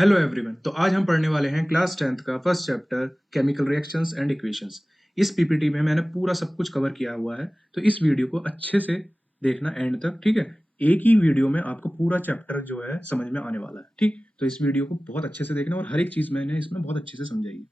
Hello everyone. तो आज हम पढ़ने वाले हैं क्लास 10th का first chapter chemical reactions and equations. इस पीपीटी में मैंने पूरा सब कुछ कवर किया हुआ है, तो इस वीडियो को अच्छे से देखना एंड तक, ठीक है। एक ही वीडियो में आपको पूरा चैप्टर जो है समझ में आने वाला है, ठीक। तो इस वीडियो को बहुत अच्छे से देखना और हर एक चीज मैंने इसमें बहुत अच्छे से समझाई है,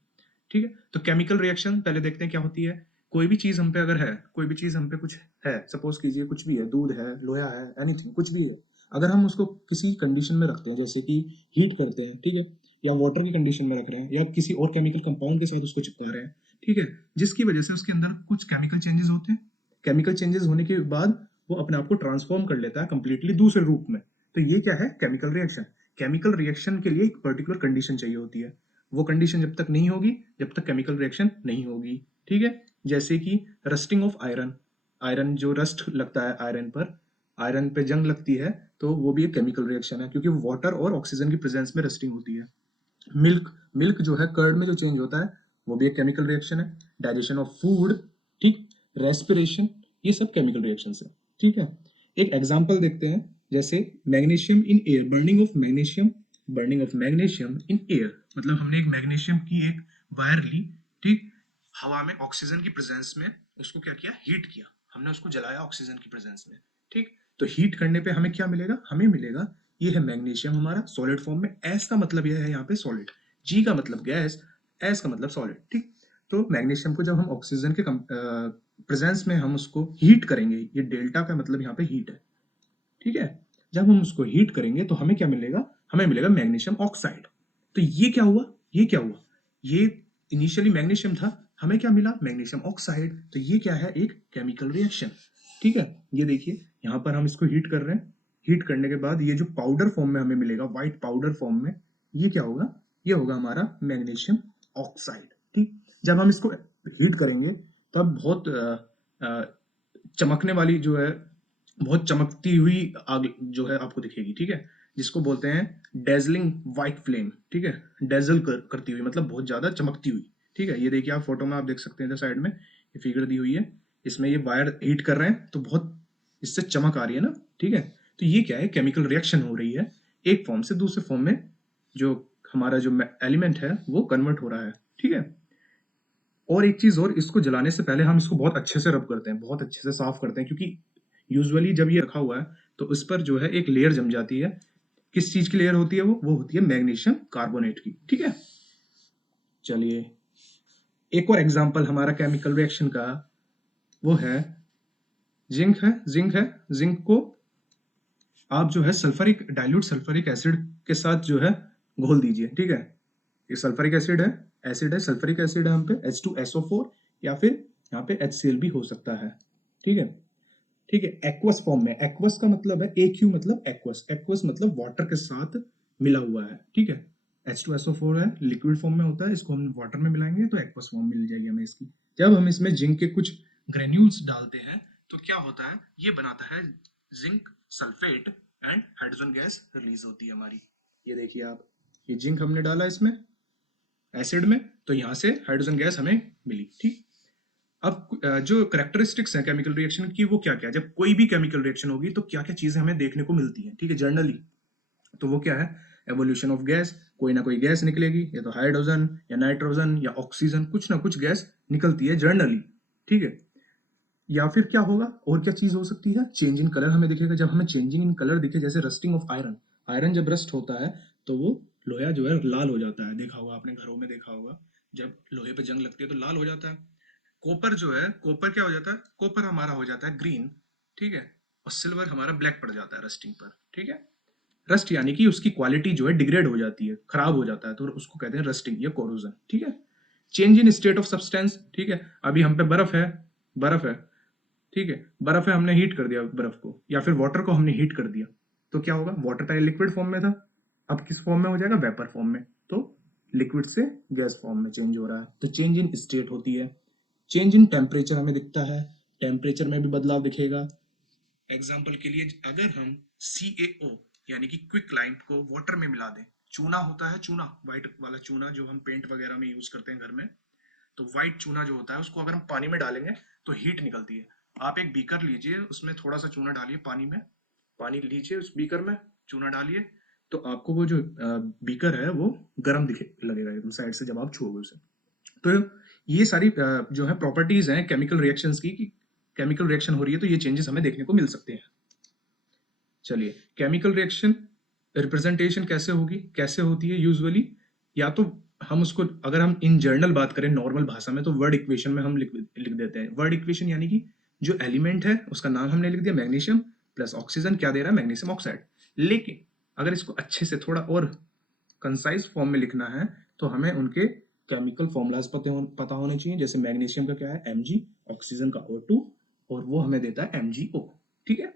ठीक है। तो केमिकल रिएक्शन पहले देखते हैं क्या होती है। कोई भी चीज हम पे अगर है, कोई भी चीज हम पे कुछ है, सपोज कीजिए कुछ भी है, दूध है, लोहा है, एनीथिंग, कुछ भी है। अगर हम उसको किसी कंडीशन में रखते हैं, जैसे कि हीट करते हैं, ठीक है, या वाटर की कंडीशन में रख रहे हैं, या किसी और केमिकल कंपाउंड के साथ उसको चिपका रहे हैं, ठीक है, जिसकी वजह से उसके अंदर कुछ केमिकल चेंजेस होते हैं। केमिकल चेंजेस होने के बाद वो अपने आप को ट्रांसफॉर्म कर लेता है कंप्लीटली दूसरे रूप में। तो ये क्या है? Chemical reaction. केमिकल रिएक्शन के लिए एक पर्टिकुलर कंडीशन चाहिए होती है। वो कंडीशन जब तक नहीं होगी, जब तक केमिकल रिएक्शन नहीं होगी, ठीक है। जैसे कि रस्टिंग ऑफ आयरन। आयरन जो रस्ट लगता है आयरन पर, आयरन पे जंग लगती है, तो वो भी एक केमिकल रिएक्शन है, क्योंकि वाटर और ऑक्सीजन की प्रेजेंस में रस्टिंग होती है। मिल्क मिल्क जो है, कर्ड में जो चेंज होता है, वो भी एक केमिकल रिएक्शन है। डाइजेशन ऑफ फूड, ठीक, रेस्पिरेशन, ये सब केमिकल रिएक्शन है, ठीक है। एक एग्जांपल देखते हैं, जैसे magnesium in air, burning of magnesium in air. मतलब हमने एक मैग्नीशियम की एक वायर ली, ठीक, हवा में ऑक्सीजन की प्रेजेंस में उसको क्या किया? हीट किया। हमने उसको जलाया ऑक्सीजन की प्रेजेंस में, ठीक। तो हीट करने पे हमें क्या मिलेगा? हमें मिलेगा, ये है मैग्नीशियम हमारा सॉलिड फॉर्म में। एस का मतलब यह है यहाँ पे सॉलिड, जी का मतलब गैस, एस का मतलब सॉलिड, ठीक। तो मैग्नीशियम को जब हम ऑक्सीजन के प्रेजेंस में हम उसको हीट करेंगे, ये डेल्टा का मतलब यहाँ पे हीट है, ठीक है। जब हम उसको हीट करेंगे तो हमें क्या मिलेगा? हमें मिलेगा मैग्नीशियम ऑक्साइड। तो ये क्या हुआ? ये इनिशियली मैग्नीशियम था, हमें क्या मिला? Magnesium oxide. तो ये क्या है? एक केमिकल रिएक्शन, ठीक है। ये देखिए, यहाँ पर हम इसको हीट कर रहे हैं। हीट करने के बाद ये जो पाउडर फॉर्म में हमें मिलेगा, व्हाइट पाउडर फॉर्म में, ये क्या होगा? ये होगा हमारा मैग्नीशियम ऑक्साइड, ठीक। जब हम इसको हीट करेंगे तब बहुत चमकने वाली जो है, बहुत चमकती हुई आग जो है आपको दिखेगी, ठीक है, जिसको बोलते हैं डेजलिंग व्हाइट फ्लेम, ठीक है। करती हुई मतलब बहुत ज्यादा चमकती हुई, ठीक है। ये देखिए, आप फोटो में आप देख सकते हैं, साइड में ये फिगर दी हुई है, इसमें ये वायर हीट कर रहे हैं तो बहुत इससे चमक आ रही है ना, ठीक है। तो ये क्या है? केमिकल रिएक्शन हो रही है, एक फॉर्म से दूसरे फॉर्म में जो हमारा जो एलिमेंट है वो कन्वर्ट हो रहा है, ठीक है। और एक चीज और, इसको जलाने से पहले हम इसको बहुत अच्छे से रब करते हैं, बहुत अच्छे से साफ करते हैं, क्योंकि यूजुअली जब ये रखा हुआ है तो उस पर जो है एक लेयर जम जाती है। किस चीज की लेयर होती है? वो होती है मैग्नीशियम कार्बोनेट की, ठीक है। चलिए, एक और एग्जांपल हमारा केमिकल रिएक्शन का, वो है जिंक को आप जो है सल्फरिक डाइल्यूट सल्फरिक एसिड के साथ जो है घोल दीजिए, ठीक है। ये सल्फरिक एसिड है, सल्फरिक एसिड है हम पे H2SO4, या फिर यहाँ पे HCl भी हो सकता है, ठीक है। ठीक है, एक्वस फॉर्म में, एक्वस का मतलब है AQ मतलब एक्वस, एक्वस मतलब वाटर के साथ मिला हुआ है, ठीक है। H2SO4 है, लिक्विड फॉर्म में होता है, इसको हम वाटर में मिलाएंगे तो एक्वस फॉर्म मिल जाएगी हमें इसकी। जब हम इसमें जिंक के कुछ ग्रेन्यूल्स डालते हैं तो क्या होता है? ये बनाता है zinc sulphate and hydrogen gas release होती है हमारी। ये देखिए आप, ये जिंक हमने डाला इसमें एसिड में, तो यहाँ से हाइड्रोजन गैस हमें मिली, ठीक। अब जो करेक्टरिस्टिक्स हैं केमिकल रिएक्शन की, वो क्या क्या है? जब कोई भी केमिकल रिएक्शन होगी तो क्या क्या चीजें हमें देखने को मिलती हैं, ठीक है, जर्नली। तो वो क्या है? एवोल्यूशन ऑफ गैस, कोई ना कोई गैस निकलेगी, या तो हाइड्रोजन या नाइट्रोजन या ऑक्सीजन, कुछ ना कुछ गैस निकलती है जर्नली, ठीक है। या फिर क्या होगा? और क्या चीज हो सकती है? चेंज इन कलर हमें दिखेगा। जब हमें चेंजिंग इन कलर दिखे, जैसे रस्टिंग ऑफ आयरन, आयरन जब रस्ट होता है तो वो लोहा जो है लाल हो जाता है, देखा होगा आपने, घरों में देखा होगा, जब लोहे पे जंग लगती है तो लाल हो जाता है। कॉपर जो है, कॉपर क्या हो जाता है? कॉपर हमारा हो जाता है ग्रीन, ठीक है। और सिल्वर हमारा ब्लैक पड़ जाता है रस्टिंग पर, ठीक है। रस्ट यानी कि उसकी क्वालिटी जो है डिग्रेड हो जाती है, खराब हो जाता है, तो उसको कहते हैं रस्टिंग या कोरोजन, ठीक है। Change in state of substance, ठीक है। अभी हम पे बर्फ है, ठीक है, बर्फ है, हमने हीट कर दिया बर्फ को, या फिर वाटर को हमने हीट कर दिया, तो क्या होगा? वाटर पहले लिक्विड फॉर्म में था, अब किस फॉर्म में हो जाएगा? वेपर फॉर्म में। तो लिक्विड से गैस फॉर्म में चेंज हो रहा है, तो चेंज इन स्टेट होती है। चेंज इन टेम्परेचर हमें दिखता है, टेम्परेचर में भी बदलाव दिखेगा। एग्जाम्पल के लिए, अगर हम CaO यानी कि क्विक लाइम को वाटर में मिला दें, चूना होता है, चूना व्हाइट वाला चूना जो हम पेंट वगैरह में यूज करते हैं घर में, तो व्हाइट चूना जो होता है उसको अगर हम पानी में डालेंगे तो हीट निकलती है। आप एक बीकर लीजिए, उसमें थोड़ा सा चूना डालिए पानी में, पानी लीजिए, उस बीकर में चूना डालिए, तो आपको वो जो बीकर है वो गर्म दिखे लगेगा एकदम साइड से जब आप छुओगे उसे। तो ये सारी जो है प्रॉपर्टीज हैं केमिकल रिएक्शंस की, कि केमिकल रिएक्शन हो रही है तो ये चेंजेस हमें देखने को मिल सकते हैं। चलिए, केमिकल रिएक्शन रिप्रेजेंटेशन कैसे होगी, कैसे होती है यूजुअली, या तो हम उसको, अगर हम इन जर्नल बात करें नॉर्मल भाषा में, तो वर्ड इक्वेशन में हम लिख देते हैं। वर्ड इक्वेशन यानी कि जो एलिमेंट है उसका नाम हमने लिख दिया मैग्नीशियम, प्लस ऑक्सीजन क्या दे रहा है, मैग्नीशियम ऑक्साइड। लेकिन अगर इसको अच्छे से थोड़ा और कंसाइज फॉर्म में लिखना है तो हमें उनके केमिकल फॉर्मूलाज पता होने चाहिए। जैसे मैग्नीशियम का क्या है, Mg, ऑक्सीजन का O2, और वो हमें देता है MgO। ठीक है,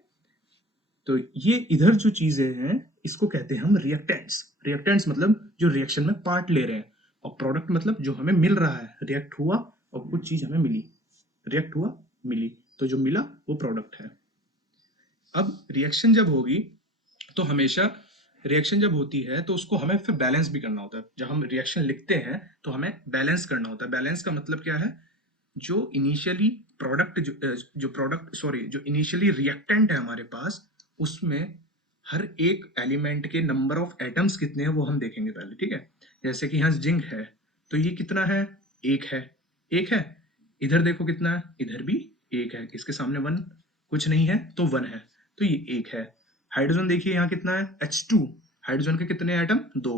तो ये इधर जो चीजें हैं इसको कहते हैं हम रिएक्टेंट्स। रिएक्टेंट्स मतलब जो रिएक्शन में पार्ट ले रहे हैं, और प्रोडक्ट मतलब जो हमें मिल रहा है, रिएक्ट हुआ और कुछ चीज हमें मिली, रिएक्ट हुआ मिली, तो जो मिला वो प्रोडक्ट है। अब रिएक्शन जब होगी तो हमेशा रिएक्शन जब होती है तो उसको हमें फिर बैलेंस भी करना होता है। जब हम रिएक्शन लिखते हैं तो हमें बैलेंस करना होता है। बैलेंस का मतलब क्या है, जो इनिशियली प्रोडक्ट जो प्रोडक्ट सॉरी जो इनिशियली रिएक्टेंट है हमारे पास, उसमें हर एक एलिमेंट के नंबर ऑफ एटम्स कितने हैं वो हम देखेंगे पहले। ठीक है, जैसे कि यहाँ जिंक है तो ये कितना है, एक है, एक है। इधर देखो कितना है, इधर भी एक है, इसके सामने वन कुछ नहीं है तो वन है, तो ये एक है। हाइड्रोजन देखिए यहाँ कितना है, H2। हाइड्रोजन के कितने एटम, दो।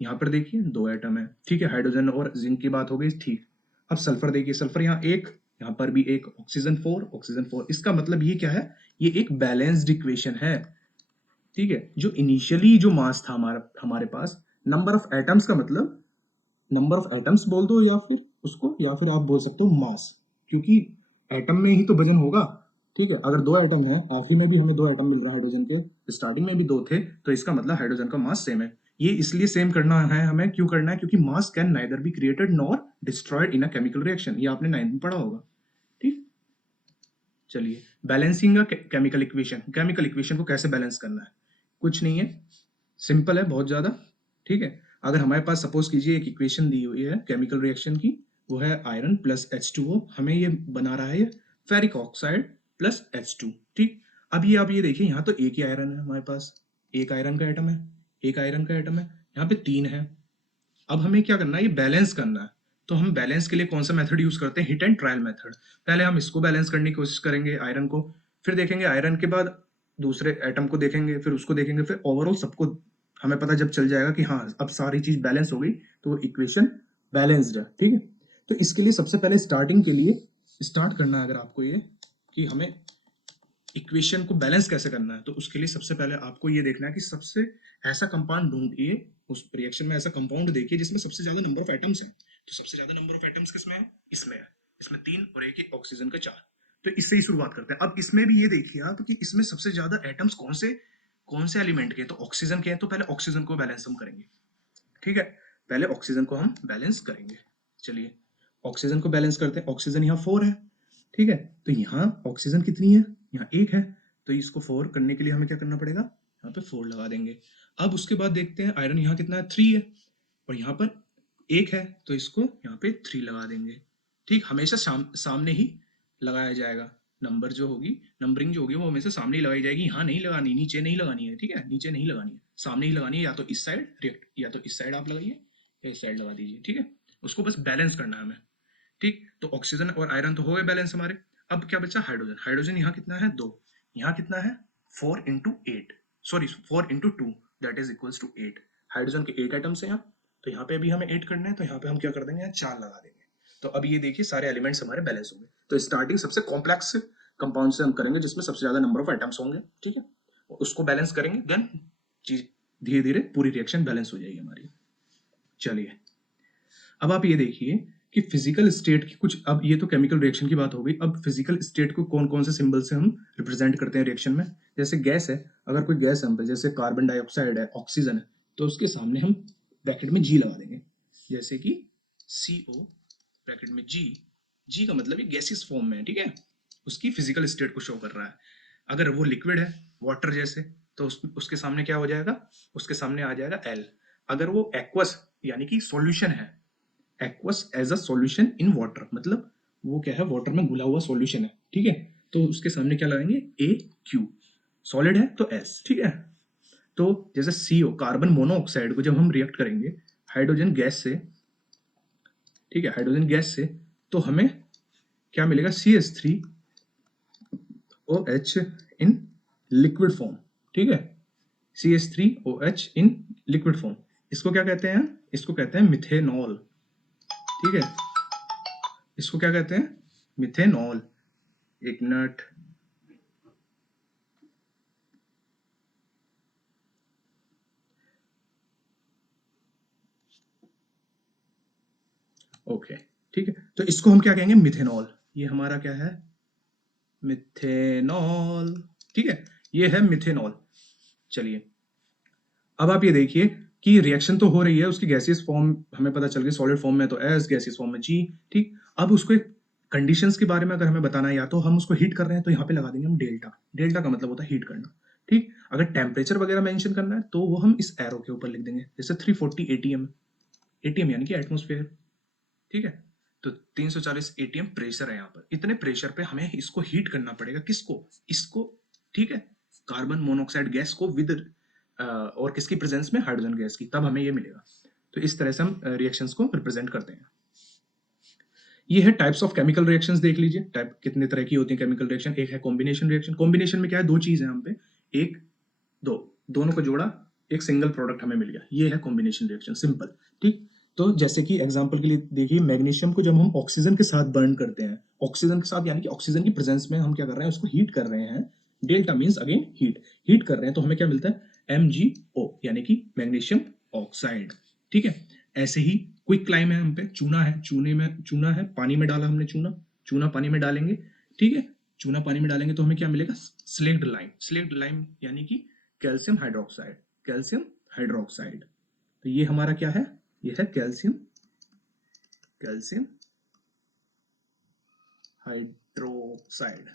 यहाँ पर देखिए दो एटम है। ठीक है, हाइड्रोजन और जिंक की बात हो गई, ठीक। अब सल्फर देखिए, सल्फर यहाँ एक, यहाँ पर भी एक, ऑक्सीजन 4, ऑक्सीजन 4। इसका मतलब ये क्या है, ये एक बैलेंस्ड इक्वेशन है। ठीक है, जो इनिशियली जो मास था हमारे पास, नंबर ऑफ एटम्स का मतलब नंबर ऑफ एटम्स बोल दो, या फिर उसको, या फिर आप बोल सकते हो मास, क्योंकि एटम में ही तो वजन होगा। ठीक है, अगर दो एटम है, आखिरी में भी हमें दो एटम मिल रहा है हाइड्रोजन के, स्टार्टिंग में भी दो थे, तो इसका मतलब हाइड्रोजन का मास सेम है। ये इसलिए सेम करना है हमें, क्यों करना है, क्योंकि मास can neither be created nor destroyed in a chemical reaction. ये आपने 9th में पढ़ा होगा। ठीक, चलिए, balancing a chemical equation. Chemical equation को कैसे बैलेंस करना है, कुछ नहीं है, सिंपल है बहुत ज्यादा। ठीक है, अगर हमारे पास सपोज कीजिए एक इक्वेशन दी हुई है केमिकल रिएक्शन की, वो है आयरन प्लस H2O, हमें ये बना रहा है फेरिक ऑक्साइड प्लस H2। ठीक, अभी आप ये देखिए, यहाँ तो एक ही आयरन है हमारे पास, एक आयरन का एटम है, एक आयरन का एटम है, यहाँ पे तीन है। अब हमें क्या करना है, ये बैलेंस करना है। तो हम बैलेंस के लिए कौन सा मेथड यूज करते हैं, हिट एंड ट्रायल मेथड। पहले हम इसको बैलेंस करने की कोशिश करेंगे, आयरन को, फिर देखेंगे आयरन के बाद दूसरे एटम को देखेंगे, फिर उसको देखेंगे, फिर ओवरऑल सबको हमें पता जब चल जाएगा कि हाँ अब सारी चीज बैलेंस हो गई, तो वो इक्वेशन बैलेंस्ड है। ठीक है, तो इसके लिए सबसे पहले स्टार्टिंग के लिए स्टार्ट करना है अगर आपको ये, कि हमें इक्वेशन को बैलेंस कैसे करना है, तो उसके लिए सबसे पहले आपको ये देखना है कि सबसे ऐसा कंपाउंड ढूंढिए, उस रिएक्शन में ऐसा कंपाउंड देखिए जिसमें सबसे ज्यादा नंबर ऑफ एटम्स हैं। तो सबसे ज्यादा नंबर ऑफ एटम्स किसमें है, इसमें है, इसमें तीन, और एक ही ऑक्सीजन का चार। तो इससे ही शुरुआत करते हैं। अब इसमें भी ये देखिए आप कि इसमें सबसे ज्यादा एटम्स कौन से एलिमेंट के, तो ऑक्सीजन के हैं, तो पहले ऑक्सीजन को बैलेंस हम करेंगे। ठीक है, पहले ऑक्सीजन को हम बैलेंस करेंगे। चलिए, ऑक्सीजन को बैलेंस करते हैं। ऑक्सीजन यहाँ 4 है। ठीक है, तो यहाँ ऑक्सीजन कितनी है, यहाँ एक है, तो इसको 4 करने के लिए हमें क्या करना पड़ेगा, यहाँ पे 4 लगा देंगे। अब उसके बाद देखते हैं आयरन यहाँ कितना है, 3 है, और यहाँ पर एक है, तो इसको यहाँ पे 3 लगा देंगे। ठीक, हमेशा सामने ही लगाया जाएगा। नंबर जो होगी, नंबरिंग जो होगी वो हमेशा सामने ही लगाई जाएगी, यहाँ नहीं लगानी, नीचे नहीं लगानी है। ठीक है, नीचे नहीं लगानी है, सामने ही लगानी है, या तो इस साइड रिएक्ट, या तो इस साइड आप लगाइए, या इस साइड लगा दीजिए। ठीक है, उसको बस बैलेंस करना है हमें। ठीक, तो ऑक्सीजन और आयरन तो हो गए बैलेंस हमारे। अब क्या बचा, हाइड्रोजन। हाइड्रोजन यहाँ कितना है, दो, यहाँ कितना है, 4 into 8, sorry 4 into 2, that is equals to 8। Hydrogen के 8 एटम्स है यहाँ, तो यहाँ पे भी हमें 8 करना है, तो यहाँ पे हम क्या कर देंगे, यहाँ 4 लगा देंगे। तो अब ये देखिए सारे एलिमेंट्स हमारे बैलेंस होंगे। तो स्टार्टिंग सबसे कॉम्प्लेक्स कंपाउंड से हम करेंगे जिसमें सबसे ज्यादा नंबर ऑफ एटम्स होंगे। ठीक है, उसको बैलेंस करेंगे, देन चीज धीरे धीरे पूरी रिएक्शन बैलेंस हो जाएगी हमारी। चलिए, अब आप ये देखिए कि फिजिकल स्टेट की कुछ, अब ये तो केमिकल रिएक्शन की बात हो गई। अब फिजिकल स्टेट को कौन कौन से सिंबल से हम रिप्रेजेंट करते हैं रिएक्शन में। जैसे गैस है, अगर कोई गैस है, जैसे कार्बन डाइऑक्साइड है, ऑक्सीजन है, तो उसके सामने हम ब्रैकेट में जी लगा देंगे, जैसे कि CO ब्रैकेट में जी। जी का मतलब ये गैसियस फॉर्म में है। ठीक है, उसकी फिजिकल स्टेट को शो कर रहा है। अगर वो लिक्विड है, वाटर जैसे, तो उसके सामने क्या हो जाएगा, उसके सामने आ जाएगा L। अगर वो एक्वस यानी कि सॉल्यूशन है, aqueous as a solution in water, मतलब वो क्या है, वाटर में घुला हुआ सॉल्यूशन है। ठीक है, तो उसके सामने क्या लगाएंगे, AQ। सॉलिड है तो S। ठीक है, तो जैसे CO कार्बन मोनोऑक्साइड को जब हम रिएक्ट करेंगे हाइड्रोजन गैस से, ठीक है, हाइड्रोजन गैस से, तो हमें क्या मिलेगा, CH3OH इन लिक्विड फॉर्म, ठीक है, CH3OH इन लिक्विड फॉर्म। इसको क्या कहते हैं, इसको कहते हैं मिथेनॉल, ठीक है, इसको क्या कहते हैं, मिथेनॉल। एक मिनट, ओके, ठीक है, तो इसको हम क्या कहेंगे, मिथेनॉल। ये हमारा क्या है, मिथेनॉल, ठीक है, ये है मिथेनॉल। चलिए, अब आप ये देखिए कि रिएक्शन तो हो रही है, उसकी गैसियस फॉर्म हमें पता चल गई, सॉलिड फॉर्म में तो एस, गैसियस फॉर्म में जी, ठीक। अब उसको एक कंडीशंस के बारे में अगर हमें बताना है, या तो हम उसको हीट कर रहे हैं तो यहाँ पे लगा देंगे हम डेल्टा। डेल्टा का मतलब होता है हीट करना, ठीक। अगर टेम्परेचर वगैरह मेंशन करना है तो वो हम इस एरो के ऊपर लिख देंगे, जैसे 340 ATM, ATM यानी कि एटमोस्फेयर, ठीक है। तो 340 ATM प्रेशर है यहाँ पर। इतने प्रेशर पे हमें इसको हीट करना पड़ेगा, किसको, इसको, ठीक है, कार्बन मोनोऑक्साइड गैस को विद और किसकी प्रेजेंस में, हाइड्रोजन गैस की, तब हमें ये मिलेगा। तो इस तरह से हम रिएक्शंस को रिप्रेजेंट करते हैं। ये है टाइप्स ऑफ केमिकल रिएक्शंस, देख लीजिए टाइप कितने तरह की होती है केमिकल रिएक्शन। एक है कॉम्बिनेशन रिएक्शन। कॉम्बिनेशन में क्या है, दो चीज है हम पे, एक दो, दोनों को जोड़ा, एक सिंगल प्रोडक्ट हमें मिल गया, ये है कॉम्बिनेशन रिएक्शन, सिंपल, ठीक। तो जैसे कि एग्जांपल के लिए देखिए, मैग्नीशियम को जब हम ऑक्सीजन के साथ बर्न करते हैं, ऑक्सीजन के साथ यानी कि ऑक्सीजन की प्रेजेंस में हम क्या कर रहे हैं, उसको हीट कर रहे हैं, delta means again heat, heat कर रहे हैं, तो हमें क्या मिलता है, MgO यानी कि मैग्नीशियम ऑक्साइड, ठीक है। ऐसे ही क्विक लाइम है हम पे, चूना है, चूने में चूना है, पानी में डाला हमने चूना, चूना पानी में डालेंगे, ठीक है, चूना पानी में डालेंगे तो हमें क्या मिलेगा, स्लेक्ड लाइम, स्लेक्ड लाइम यानी कि कैल्शियम हाइड्रोक्साइड, कैल्शियम हाइड्रोक्साइड। तो ये हमारा क्या है, ये है कैल्शियम, कैल्शियम हाइड्रोक्साइड,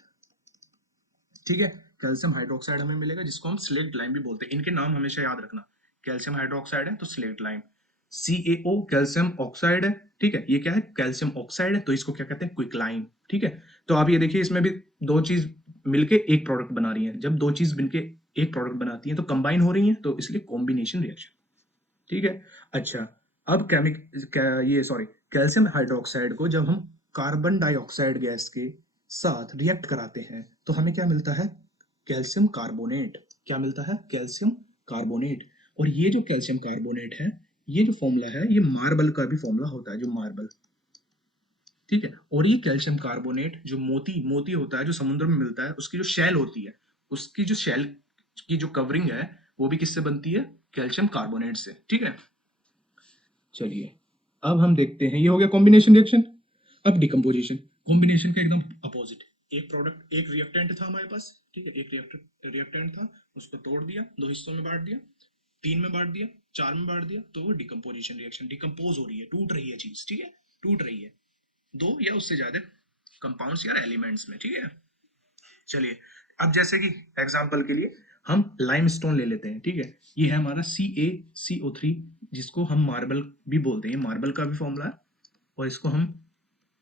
ठीक है। कैल्शियम हाइड्रोक्साइड हमें मिलेगा, जिसको हम स्लेक्ट लाइम भी बोलते हैं। इनके नाम हमेशा याद रखना, कैल्शियम हाइड्रोक्साइड है तो slaked lime, CaO calcium oxide है, ठीक है, ये क्या है, कैल्शियम ऑक्साइड है, तो इसको क्या कहते हैं, क्विक लाइम, ठीक है। तो आप ये देखिए, इसमें भी दो चीज मिलके एक प्रोडक्ट बना रही है। जब दो चीज मिलके एक प्रोडक्ट बनाती है तो कंबाइन हो रही है, तो इसलिए कॉम्बिनेशन रिएक्शन, ठीक है। अच्छा, अब ये सॉरी, कैल्शियम हाइड्रोक्साइड को जब हम कार्बन डाइऑक्साइड गैस के साथ रिएक्ट कराते हैं तो हमें क्या मिलता है, कैल्शियम कार्बोनेट। क्या मिलता है, कैल्शियम कार्बोनेट। और ये जो कैल्शियम कार्बोनेट है, ये जो फॉर्मूला है, ये मार्बल का भी फॉर्मूला होता है, जो मार्बल, ठीक है। और ये कैल्शियम कार्बोनेट जो मोती मोती होता है, जो समुद्र में मिलता है, उसकी जो शेल होती है, उसकी जो शेल की जो कवरिंग है, वो भी किससे बनती है, कैल्शियम कार्बोनेट से, ठीक है। चलिए, अब हम देखते हैं, ये हो गया कॉम्बिनेशन रिएक्शन। अब डिकम्पोजिशन, कॉम्बिनेशन का एकदम अपोजिट। एक प्रोडक्ट, एक रिएक्टेंट था हमारे पास, ठीक है, एक रिएक्टेंट था, उसको तोड़ दिया, दो हिस्सों में बांट दिया, तीन में बांट दिया, चार में बांट दिया, तो वो डिकम्पोजिशन रिएक्शन, डिकम्पोज हो रही है, टूट रही है चीज, ठीक है, टूट रही है दो या उससे ज्यादा कंपाउंड्स या एलिमेंट्स में, ठीक है। चलिए, अब जैसे कि एग्जांपल के लिए हम लाइमस्टोन ले लेते हैं, ठीक है, ये है हमारा CaCO3, जिसको हम मार्बल भी बोलते हैं, मार्बल का भी फॉर्मूला है। और इसको हम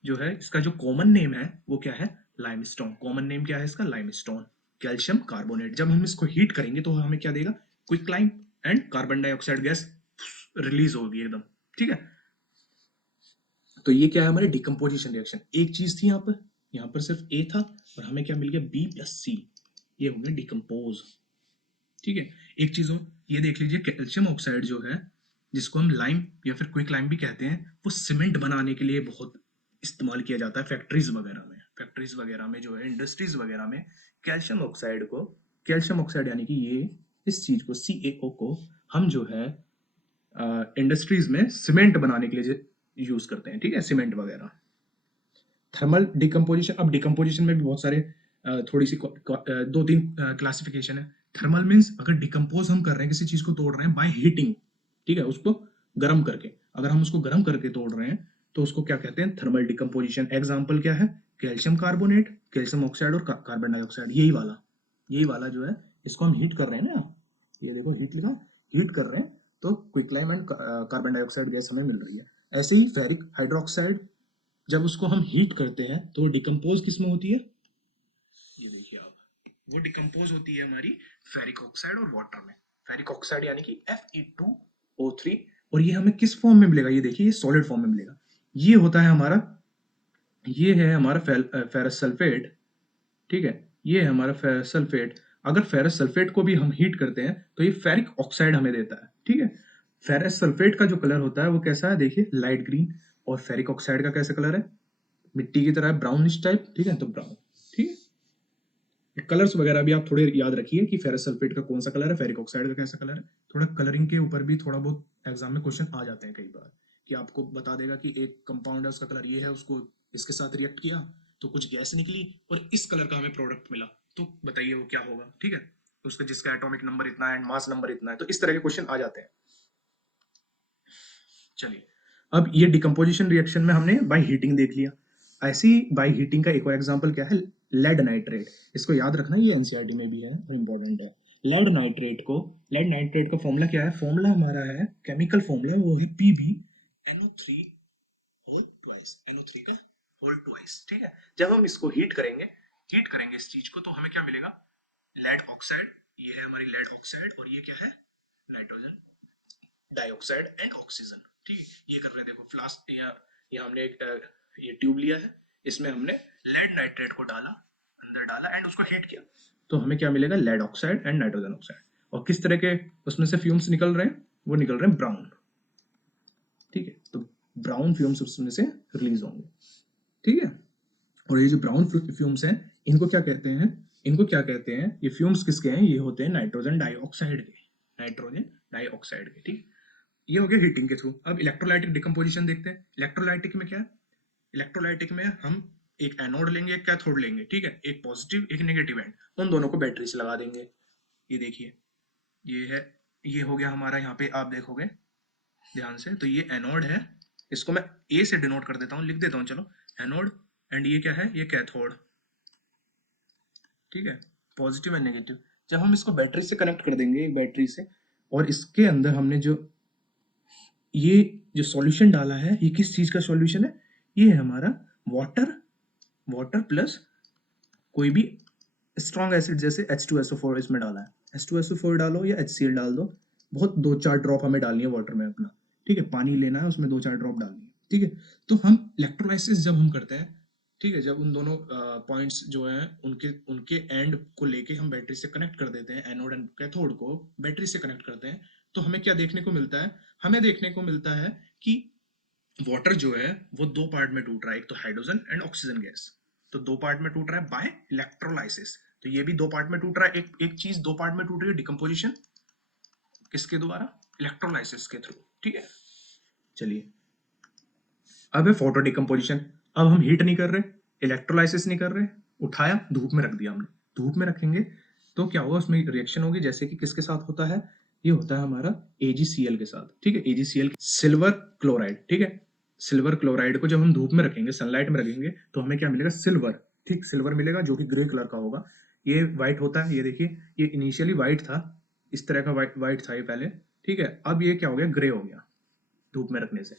जो है, इसका जो कॉमन नेम है वो क्या है, लाइमस्टोन। कॉमन नेम क्या है इसका, लाइमस्टोन। कैल्शियम कार्बोनेट, जब हम इसको हीट करेंगे तो हमें क्या देगा, quick lime and carbon dioxide gas release होगी एकदम, ठीक है। तो ये क्या है, हमारे डिकम्पोजिशन रिएक्शन। एक चीज थी यहाँ पर सिर्फ ए था, और हमें क्या मिल गया, B+C, ये हो गया डिकम्पोज, ठीक है। एक चीज और ये देख लीजिए, कैल्शियम ऑक्साइड जो है, जिसको हम लाइम या फिर क्विक लाइम भी कहते हैं, वो सीमेंट बनाने के लिए बहुत इस्तेमाल किया जाता है फैक्ट्रीज वगैरह में, फैक्ट्रीज वगैरह में जो है, इंडस्ट्रीज वगैरह में कैल्शियम ऑक्साइड को, कैल्शियम ऑक्साइड यानी कि ये, इस चीज को, CaO को हम जो है इंडस्ट्रीज में सीमेंट बनाने के लिए यूज करते हैं, ठीक है, सीमेंट वगैरह। थर्मल डिकम्पोजिशन, अब डिकम्पोजिशन में भी बहुत सारे थोड़ी सी दो तीन क्लासिफिकेशन है। थर्मल मीन्स अगर डिकम्पोज हम कर रहे हैं, किसी चीज को तोड़ रहे हैं बाय हीटिंग, ठीक है, उसको गर्म करके, अगर हम उसको गर्म करके तोड़ रहे हैं तो उसको क्या कहते हैं, थर्मल डिकम्पोजिशन। एग्जाम्पल क्या है, कैल्शियम कार्बोनेट, कैल्शियम ऑक्साइड और कार्बन डाइऑक्साइड, यही वाला जो है, इसको हम हीट कर रहे हैं ना, ये देखो हीट लिखा, हीट कर रहे हैं, तो quicklime and carbon dioxide gas हमें मिल रही है। ऐसे ही फेरिक हाइड्रोक्साइड, जब उसको हम हीट करते हैं तो डिकम्पोज किस में होती है, ये देखिए आप, वो डिकम्पोज होती है हमारी फेरिक ऑक्साइड और वाटर में। फेरिक ऑक्साइड यानी कि Fe2O3। और ये हमें किस फॉर्म में मिलेगा, ये देखिए ये सॉलिड फॉर्म में मिलेगा। ये होता है हमारा, ये है हमारा फेरस सल्फेट, ठीक है, ये है हमारा फेरस सल्फेट। अगर फेरस सल्फेट को भी हम हीट करते हैं तो ये फेरिक ऑक्साइड हमें देता है, ठीक है। फेरस सल्फेट का जो कलर होता है वो कैसा है, देखिए लाइट ग्रीन, और फेरिक ऑक्साइड का कैसा कलर है, मिट्टी की तरह ब्राउनिश टाइप, ठीक है, तो ब्राउन, ठीक है। कलर्स वगैरह भी आप थोड़े याद रखिए कि फेरस सल्फेट का कौन सा कलर है, फेरिक ऑक्साइड का कैसा कलर है। थोड़ा कलरिंग के ऊपर भी थोड़ा बहुत एग्जाम में क्वेश्चन आ जाते हैं कई बार, कि आपको बता देगा कि एक कंपाउंड है उसका कलर ये है, उसको इसके साथ रिएक्ट किया तो कुछ गैस निकली और इस कलर का हमें प्रोडक्ट मिला, तो बताइए वो क्या होगा, ठीक है। उसका जिसका एटॉमिक नंबर इतना है एंड मास नंबर इतना है, तो इस तरह के क्वेश्चन आ जाते हैं। चलिए, अब ये डिकम्पोजिशन रिएक्शन में हमने बाय हीटिंग देख लिया। ऐसे ही बाय हीटिंग का एक और एग्जांपल क्या है, लेड नाइट्रेट। इसको याद रखना, ये एनसीईआरटी में भी है और इंपॉर्टेंट है। लेड नाइट्रेट का फॉर्मूला क्या है, फॉर्मूला हमारा है, केमिकल फॉर्मूला वो है PbNO3 होल ट्वाइस, NO3 का होल ट्वाइस, ठीक है। जब हम इसको हीट करेंगे इस चीज को, तो हमें क्या मिलेगा, लेड ऑक्साइड, ये है हमारी लेड ऑक्साइड, और ये क्या है, नाइट्रोजन डाइऑक्साइड एंड ऑक्सीजन, ठीक है। ये कर रहे हैं, देखो फ्लास्क, ये हमने एक ये ट्यूब लिया है, इसमें हमने लेड नाइट्रेट को डाला, अंदर डाला एंड उसको हीट किया, तो हमें क्या मिलेगा, lead oxide and nitrogen oxide. और किस तरह के उसमें से फ्यूम्स निकल रहे हैं, वो निकल रहे हैं ब्राउन, ठीक है। तो ब्राउन फ्यूम्स उसमें से रिलीज होंगे, ठीक है। और ये जो ब्राउन फ्यूम्स हैं, इनको क्या कहते हैं, इनको क्या कहते हैं, ये फ्यूम्स किसके हैं, ये होते हैं नाइट्रोजन डाइऑक्साइड के, नाइट्रोजन डाइऑक्साइड के, ठीक। ये हो गया हीटिंग के थ्रू। अब इलेक्ट्रोलाइटिक डिकम्पोजिशन देखते हैं। इलेक्ट्रोलाइटिक में क्या है, इलेक्ट्रोलाइटिक में हम एक एनोड लेंगे, एक कैथोड लेंगे, ठीक है, एक पॉजिटिव एक नेगेटिव एंड, उन दोनों को बैटरी से लगा देंगे। ये देखिए, ये है, ये हो गया हमारा, यहाँ पे आप देखोगे ध्यान से, तो ये एनोड है, इसको मैं ए से डिनोट कर देता हूँ, लिख देता हूँ, चलो, एनोड, एंड ये क्या है, ये कैथोड, ठीक है, पॉजिटिव एंड नेगेटिव। जब हम इसको बैटरी से कनेक्ट कर देंगे, एक बैटरी से, और इसके अंदर हमने जो ये जो सॉल्यूशन डाला है, ये किस चीज का सॉल्यूशन है, ये है हमारा वाटर प्लस कोई भी स्ट्रॉन्ग एसिड, जैसे H2SO4 इसमें डाला है, H2SO4 डालो या HCl डाल दो, बहुत 2-4 ड्रॉप हमें डालनी है वाटर में अपना, ठीक है, पानी लेना है, उसमें 2-4 ड्रॉप डालनी है, ठीक है। तो हम इलेक्ट्रोलाइसिस जब हम करते हैं, ठीक है, जब उन दोनों पॉइंट्स जो हैं उनके उनके एंड को लेके हम बैटरी से कनेक्ट कर देते हैं, एनोड एंड कैथोड को बैटरी से कनेक्ट करते हैं, तो हमें क्या देखने को मिलता है, हमें देखने को मिलता है कि वाटर जो है वो दो पार्ट में टूट रहा है, एक तो हाइड्रोजन एंड ऑक्सीजन गैस, तो दो पार्ट में टूट रहा है बाय इलेक्ट्रोलाइसिस। तो ये भी दो पार्ट में टूट रहा है, एक चीज दो पार्ट में टूट रही है, डिकम्पोजिशन किसके द्वारा, इलेक्ट्रोलाइसिस के थ्रू, ठीक है। चलिए, अब है फोटो डिकम्पोजिशन। अब हम हीट नहीं कर रहे, इलेक्ट्रोलाइसिस नहीं कर रहे, उठाया धूप में रख दिया हमने, धूप में रखेंगे तो क्या होगा, उसमें रिएक्शन होगी, जैसे कि किसके साथ होता है, ये होता है हमारा AgCl के साथ, ठीक है, AgCl सिल्वर क्लोराइड, ठीक है। सिल्वर क्लोराइड को जब हम धूप में रखेंगे, सनलाइट में रखेंगे, तो हमें क्या मिलेगा, सिल्वर, ठीक, सिल्वर मिलेगा, जो कि ग्रे कलर का होगा। ये व्हाइट होता है, ये देखिए, ये इनिशियली व्हाइट था, इस तरह का व्हाइट था ये पहले, ठीक है, अब ये क्या हो गया, ग्रे हो गया धूप में रखने से।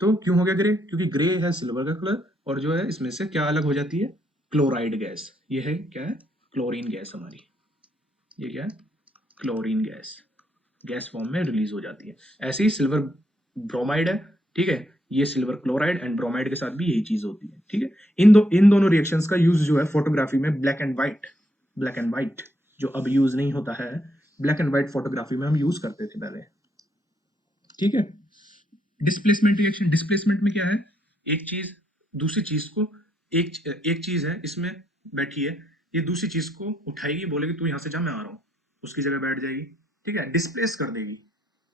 तो क्यों हो गया ग्रे, क्योंकि ग्रे है सिल्वर का कलर, और जो है इसमें से क्या अलग हो जाती है, क्लोराइड गैस, ये है क्या है, क्लोरीन गैस हमारी, ये क्या है, क्लोरीन गैस, गैस फॉर्म में रिलीज हो जाती है। ऐसे ही सिल्वर ब्रोमाइड है, ठीक है, ये सिल्वर क्लोराइड एंड ब्रोमाइड के साथ भी यही चीज होती है, ठीक है। इन दोनों रिएक्शंस का यूज जो है फोटोग्राफी में ब्लैक एंड व्हाइट जो अब यूज नहीं होता है, ब्लैक एंड व्हाइट फोटोग्राफी में हम यूज करते थे पहले, ठीक है। डिस्प्लेसमेंट रिएक्शन, डिस्प्लेसमेंट में क्या है, एक चीज दूसरी चीज को, एक चीज है इसमें बैठी है, ये दूसरी चीज को उठाएगी, बोलेगी तू यहां से जा, मैं आ रहा हूं, उसकी जगह बैठ जाएगी, ठीक है, डिस्प्लेस कर देगी,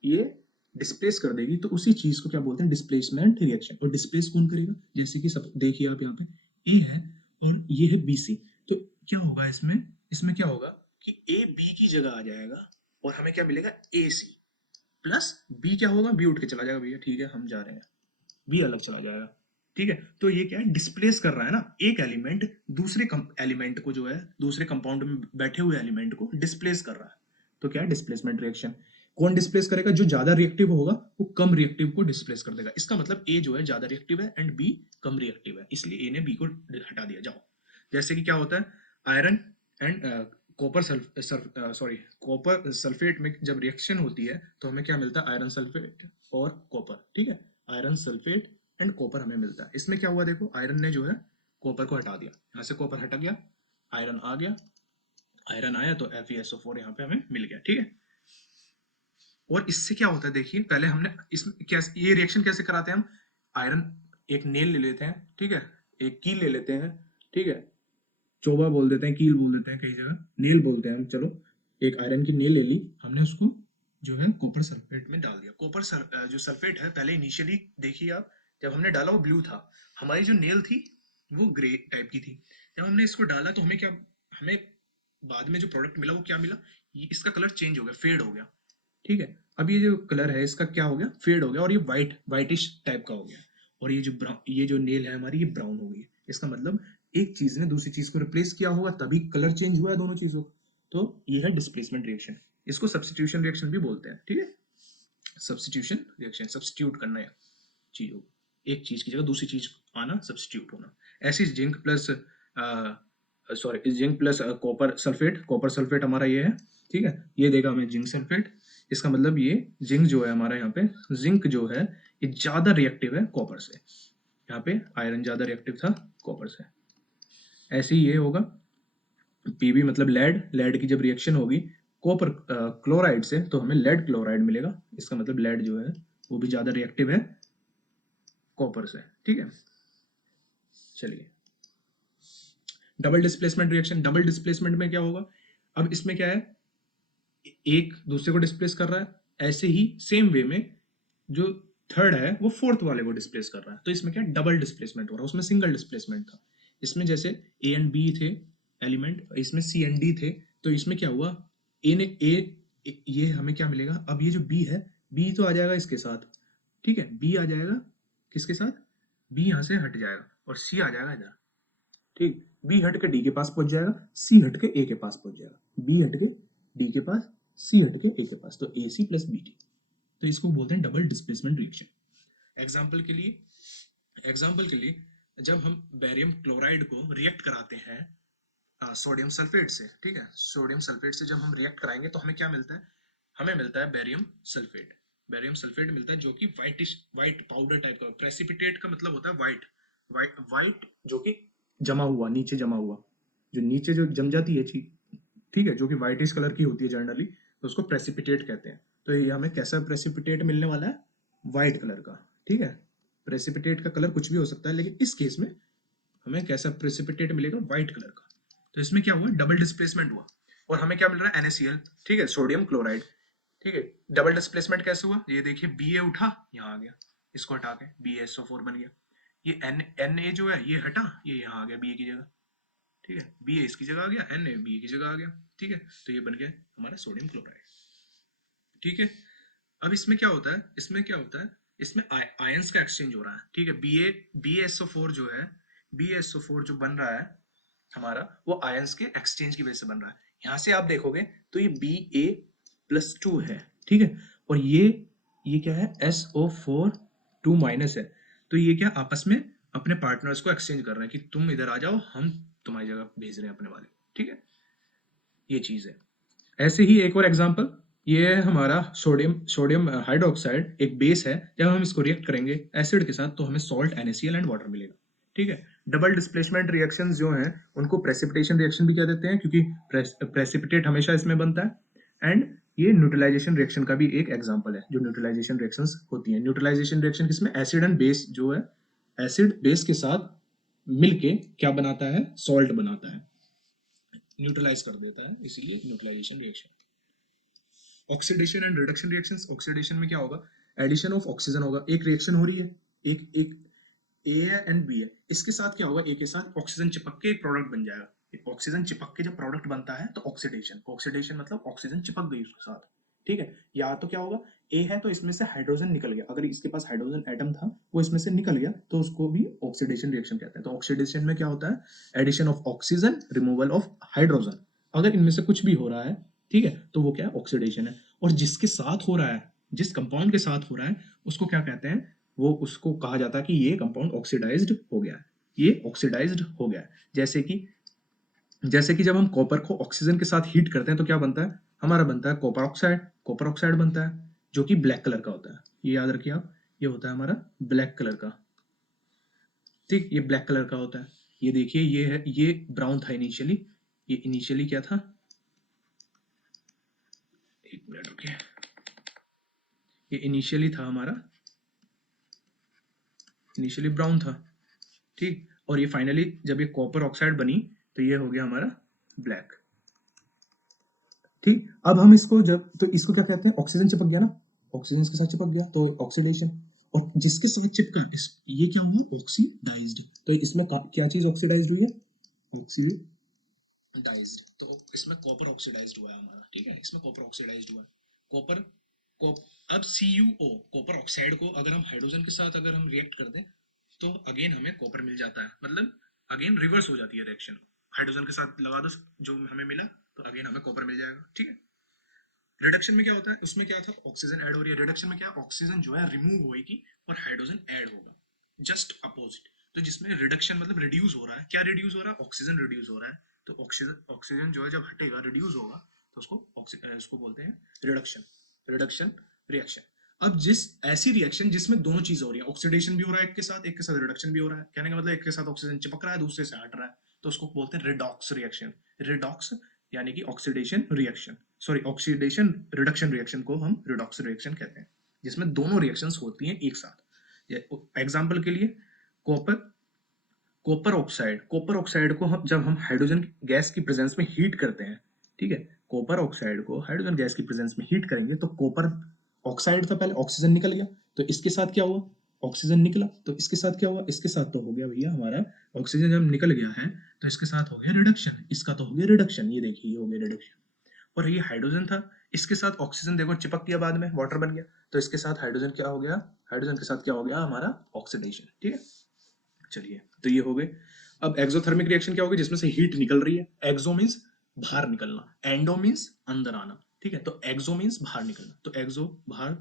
ये डिस्प्लेस कर देगी, तो उसी चीज को क्या बोलते हैं, डिस्प्लेसमेंट रिएक्शन। और डिस्प्लेस कौन करेगा, जैसे कि सब देखिए आप, यहाँ पे ए है और ये है BC, तो क्या होगा इसमें, इसमें क्या होगा कि AB की जगह आ जाएगा और हमें क्या मिलेगा, AC प्लस बी, क्या होगा, बी उठ के चला जाएगा, भैया ठीक है हम जा रहे हैं, बी अलग चला जाएगा, ठीक है। तो ये क्या है, डिस्प्लेस कर रहा है ना, एक एलिमेंट दूसरे एलिमेंट को, जो है दूसरे कंपाउंड में बैठे हुए एलिमेंट को डिस्प्लेस कर रहा है, तो क्या है, डिस्प्लेसमेंट रिएक्शन। कौन डिस्प्लेस करेगा, जो ज्यादा रिएक्टिव होगा वो कम रिएक्टिव को डिस्प्लेस कर देगा, इसका मतलब ए जो है ज्यादा रिएक्टिव है एंड बी कम रिएक्टिव है, इसलिए ए ने बी को हटा दिया। जाओ, जैसे कि क्या होता है, iron and copper copper sulphate में जब रिएक्शन होती है तो हमें क्या मिलता है, आयरन सल्फेट और कॉपर, ठीक है, आयरन सल्फेट एंड कॉपर हमें मिलता है। इसमें क्या हुआ देखो, आयरन ने जो है कॉपर को हटा दिया, यहाँ से कॉपर हट गया, आयरन आ गया, आयरन आया तो FeSO4 यहाँ पे हमें मिल गया, ठीक है। और इससे क्या होता है देखिए, पहले हमने इसमें कैसे ये रिएक्शन कैसे कराते हैं हम, आयरन एक नेल ले लेते हैं, ठीक है, एक कील ले लेते हैं, ठीक है, चोबा बोल देते हैं, कील बोल देते हैं, कई जगह नेल बोलते हैं हम, चलो एक आयरन की नेल ले ली हमने, उसको जो है कॉपर सल्फेट में डाल दिया। जो सल्फेट है, पहले इनिशियली देखिए आप, जब हमने डाला वो ब्लू था, हमारी जो नेल थी वो ग्रे टाइप की थी। जब हमने इसको डाला तो हमें बाद में जो प्रोडक्ट मिला वो क्या मिला, इसका कलर चेंज हो गया, फेड हो गया, ठीक है। अब ये जो कलर है इसका क्या हो गया, फेड हो गया, और ये वाइटिश टाइप का हो गया, और ये जो नेल है हमारी, ये ब्राउन हो गई है। इसका मतलब एक चीज ने दूसरी चीज को रिप्लेस किया होगा, तभी कलर चेंज हुआ है दोनों चीजों का। तो ये है डिस्प्लेसमेंट रिएक्शन, इसको सब्स्टिट्यूशन रिएक्शन भी बोलते हैं, ठीक है। सब्स्टिट्यूशन रिएक्शन, सब्स्टिट्यूट करना है चीजों को, एक चीज की जगह दूसरी चीज आना, सब्स्टिट्यूट होना। ऐसी जिंक प्लस कॉपर सल्फेट हमारा ये है, ठीक है, ये देगा हमें जिंक सल्फेट। इसका मतलब ये जिंक जो है हमारा, यहाँ पे जिंक जो है ये ज्यादा रिएक्टिव है कॉपर से, यहाँ पे आयरन ज्यादा रिएक्टिव था कॉपर से। ऐसे ही ये होगा Pb मतलब लेड की जब रिएक्शन होगी कॉपर क्लोराइड से तो हमें लेड क्लोराइड मिलेगा। इसका मतलब लेड जो है वो भी ज्यादा रिएक्टिव है कॉपर से, ठीक है। चलिए, double displacement reaction, double displacement में क्या होगा, अब इसमें क्या है, एक दूसरे को डिस्प्लेस कर रहा है, ऐसे ही सेम वे में जो थर्ड है वो फोर्थ वाले को डिस्प्लेस कर रहा है, तो इसमें क्या डबल डिस्प्लेसमेंट हो रहा है, उसमें सिंगल डिस्प्लेसमेंट था। इसमें जैसे ए एंड बी थे एलिमेंट, इसमें सी एंड डी थे, तो इसमें क्या हुआ, ए ने ये हमें क्या मिलेगा, अब ये जो बी है, बी तो आ जाएगा इसके साथ, ठीक है, बी आ जाएगा किसके साथ, बी यहाँ से हट जाएगा और सी आ जाएगा इधर, ठीक, बी हट के डी के पास पहुंच जाएगा, सी हट के ए के पास पहुंच जाएगा, बी हट के डी के पास, सी हट के ए के पास, तो ए सी प्लस बी डी। तो इसको बोलते हैं डबल डिस्प्लेसमेंट रिएक्शन। एग्जाम्पल के लिए जब हम बेरियम क्लोराइड को रिएक्ट कराते हैं सोडियम सल्फेट से, ठीक है, सोडियम सल्फेट से जब हम रिएक्ट कराएंगे तो हमें क्या मिलता है, हमें मिलता है बेरियम सल्फेट मिलता है, जो कि वाइट पाउडर टाइप का, प्रेसिपिटेट का मतलब होता है वाइट, वाइट जो कि जमा हुआ, नीचे जमा हुआ, जो नीचे जो जम जाती है चीज, ठीक है, जो कि व्हाइटिश कलर की होती है जनरली, तो उसको प्रेसिपिटेट कहते हैं। तो ये हमें कैसा प्रेसिपिटेट मिलने वाला है, व्हाइट कलर का, ठीक है। प्रेसिपिटेट का कलर कुछ भी हो सकता है, लेकिन इस केस में हमें कैसा प्रेसिपिटेट मिलेगा, व्हाइट कलर का। तो इसमें क्या हुआ, डबल डिस्प्लेसमेंट हुआ, और हमें क्या मिल रहा है, NaCl, ठीक है, सोडियम क्लोराइड, ठीक है। डबल डिस्प्लेसमेंट कैसे हुआ, ये देखिए Ba उठा, यहाँ आ गया, इसको हटा के BaSO4 बन गया, ये Na जो है ये हटा, ये यहाँ आ गया Ba की जगह, ठीक है, Ba इसकी जगह आ गया, Na Ba की जगह आ गया, ठीक है, तो ये बन गया हमारा सोडियम क्लोराइड, ठीक है। अब इसमें आयंस का एक्सचेंज हो रहा है, ठीक है, BaSO4 जो है, BaSO4 जो बन रहा है हमारा, वो आयंस के एक्सचेंज की वजह से बन रहा है। यहां से आप देखोगे तो ये Ba+2 है, ठीक है, और ये क्या है, SO4 2- है, तो ये क्या आपस में अपने पार्टनर्स को एक्सचेंज कर रहे हैं कि तुम इधर आ जाओ, हम तुम्हारी जगह भेज रहे हैं अपने वाले, ठीक है, ये चीज है। ऐसे ही एक और एग्जांपल, ये है हमारा सोडियम हाइड्रोक्साइड, एक बेस है, जब हम इसको रिएक्ट करेंगे एसिड के साथ तो हमें सॉल्ट NaCl एंड वाटर मिलेगा, ठीक है। डबल डिस्प्लेसमेंट रिएक्शंस जो हैं उनको प्रेसिपिटेशन रिएक्शन भी कह देते हैं, क्योंकि प्रेसिपिटेट हमेशा इसमें बनता है। एंड ये न्यूट्रलाइजेशन रिएक्शन का भी एक एग्जांपल है, जो न्यूट्रलाइजेशन रिएक्शंस होती हैं। न्यूट्रलाइजेशन रिएक्शन किसमें, एसिड एंड बेस जो है, एसिड बेस के साथ मिलके क्या बनाता है, सॉल्ट बनाता है, न्यूट्रलाइज कर देता है, इसीलिए neutralisation reaction. Oxidation and reduction reactions, oxidation में क्या होगा, एडिशन ऑफ ऑक्सीजन होगा, एक रिएक्शन हो रही है, एक एक ए है एंड बी है, इसके साथ क्या होगा, ए के साथ ऑक्सीजन चिपक के एक प्रोडक्ट बन जाएगा। ऑक्सीजन चिपक के जब प्रोडक्ट बनता है तो ऑक्सीडेशन मतलब ऑक्सीजन चिपक गई उसके साथ, ठीक है। या तो क्या होगा, ए है तो इसमें से हाइड्रोजन निकल गया, अगर इसके पास हाइड्रोजन एटम था वो इसमें से निकल गया तो उसको भी ऑक्सीडेशन रिएक्शन कहते हैं। तो ऑक्सीडेशन में क्या होता है, addition of oxygen, removal of hydrogen, अगर इनमें से कुछ भी हो रहा है, ठीक है, तो वो क्या है, ऑक्सीडेशन है। और जिसके साथ हो रहा है, जिस कंपाउंड के साथ हो रहा है, उसको क्या कहते हैं, वो उसको कहा जाता है कि ये कंपाउंड ऑक्सीडाइज्ड हो गया है, ये ऑक्सीडाइज्ड हो गया है। जैसे कि जैसे कि जब हम कॉपर को ऑक्सीजन के साथ हीट करते हैं तो क्या बनता है, हमारा बनता है कॉपर ऑक्साइड बनता है, जो कि ब्लैक कलर का होता है। ये याद रखिए आप, ये होता है हमारा ब्लैक कलर का। ठीक, ये ब्लैक कलर का होता है। ये देखिए, ये है, ये ब्राउन था इनिशियली। ये इनिशियली क्या था, एक मिनट रुकिए, ये इनिशियली था हमारा, इनिशियली ब्राउन था। ठीक, और ये फाइनली जब ये कॉपर ऑक्साइड बनी तो ये हो गया हमारा ब्लैक। ठीक, अब हम इसको जब, तो इसको क्या कहते हैं, ऑक्सीजन चिपक गया ना, ऑक्सीजन के साथ चिपक गया तो ऑक्सीडेशन। और जिसके साथ चिपका ये क्या हुआ, ऑक्सीडाइज्ड। तो इसमें क्या चीज ऑक्सीडाइज्ड हुई है, ऑक्सीडाइज्ड। तो इसमें कॉपर ऑक्सीडाइज्ड हुआ है हमारा। ठीक है, इसमें कॉपर ऑक्सीडाइज्ड हुआ है। कॉपर कॉप अब CuO, कॉपर ऑक्साइड को अगर हम हाइड्रोजन के साथ अगर हम रिएक्ट कर दें तो अगेन हमें कॉपर मिल जाता है, मतलब अगेन रिवर्स हो जाती है रिएक्शन। हाइड्रोजन के साथ लगा दो जो हमें मिला तो अगेन हमें कॉपर मिल जाएगा। ठीक है, रिडक्शन में क्या होता है, उसमें क्या था, ऑक्सीजन ऐड हो रही है। रिडक्शन में क्या, ऑक्सीजन जो है रिमूव होगी और हाइड्रोजन ऐड होगा, जस्ट अपोजिट। तो जिसमें रिडक्शन मतलब रिड्यूस हो रहा है, क्या रिड्यूस हो रहा है, ऑक्सीजन रिड्यूस हो रहा है। तो ऑक्सीजन जो है जब हटेगा, रिड्यूस होगा, तो उसको बोलते हैं रिडक्शन, रिडक्शन रिएक्शन। अब जिस ऐसी रिएक्शन जिसमें दोनों चीज हो रही है, ऑक्सीडेशन भी हो रहा है एक के साथ रिडक्शन भी हो रहा है, कहने का मतलब एक के साथ ऑक्सीजन चिपक रहा है, दूसरे से हट रहा है, तो उसको बोलते हैं रिडॉक्स रिएक्शन। रिडॉक्स यानी कि oxidation reaction, sorry oxidation reduction reaction को हम रिडॉक्स रिएक्शन कहते हैं, जिसमें दोनों रिएक्शंस होती हैं एक साथ। एग्जांपल के लिए, कॉपर कॉपर ऑक्साइड को जब हम हाइड्रोजन गैस की प्रेजेंस में हीट करते हैं, ठीक है, कॉपर ऑक्साइड को हाइड्रोजन गैस की प्रेजेंस में हीट करेंगे तो कॉपर ऑक्साइड था पहले, ऑक्सीजन निकल गया, तो इसके साथ क्या हुआ, ऑक्सीजन निकला, तो इसके साथ क्या हुआ, इसके साथ तो हो गया भैया हमारा, ऑक्सीजन जब निकल गया है तो इसके साथ हो गया रिडक्शन, इसका तो हो गया रिडक्शन, ये देखिए ये हो गया रिडक्शन। और ये हाइड्रोजन था, इसके साथ ऑक्सीजन देखो चिपक गया, बाद में वाटर बन गया, तो इसके साथ हाइड्रोजन क्या हो गया, हाइड्रोजन के साथ क्या हो गया हमारा ऑक्सीडेशन। ठीक है, चलिए तो ये हो गए। अब एक्सोथर्मिक रिएक्शन क्या होगी, जिसमें से हीट निकल रही है। एक्सो मींस बाहर निकलना, एंडो मींस अंदर आना। ठीक है, तो एक्सो मींस बाहर निकलना, तो एक्सो बाहर,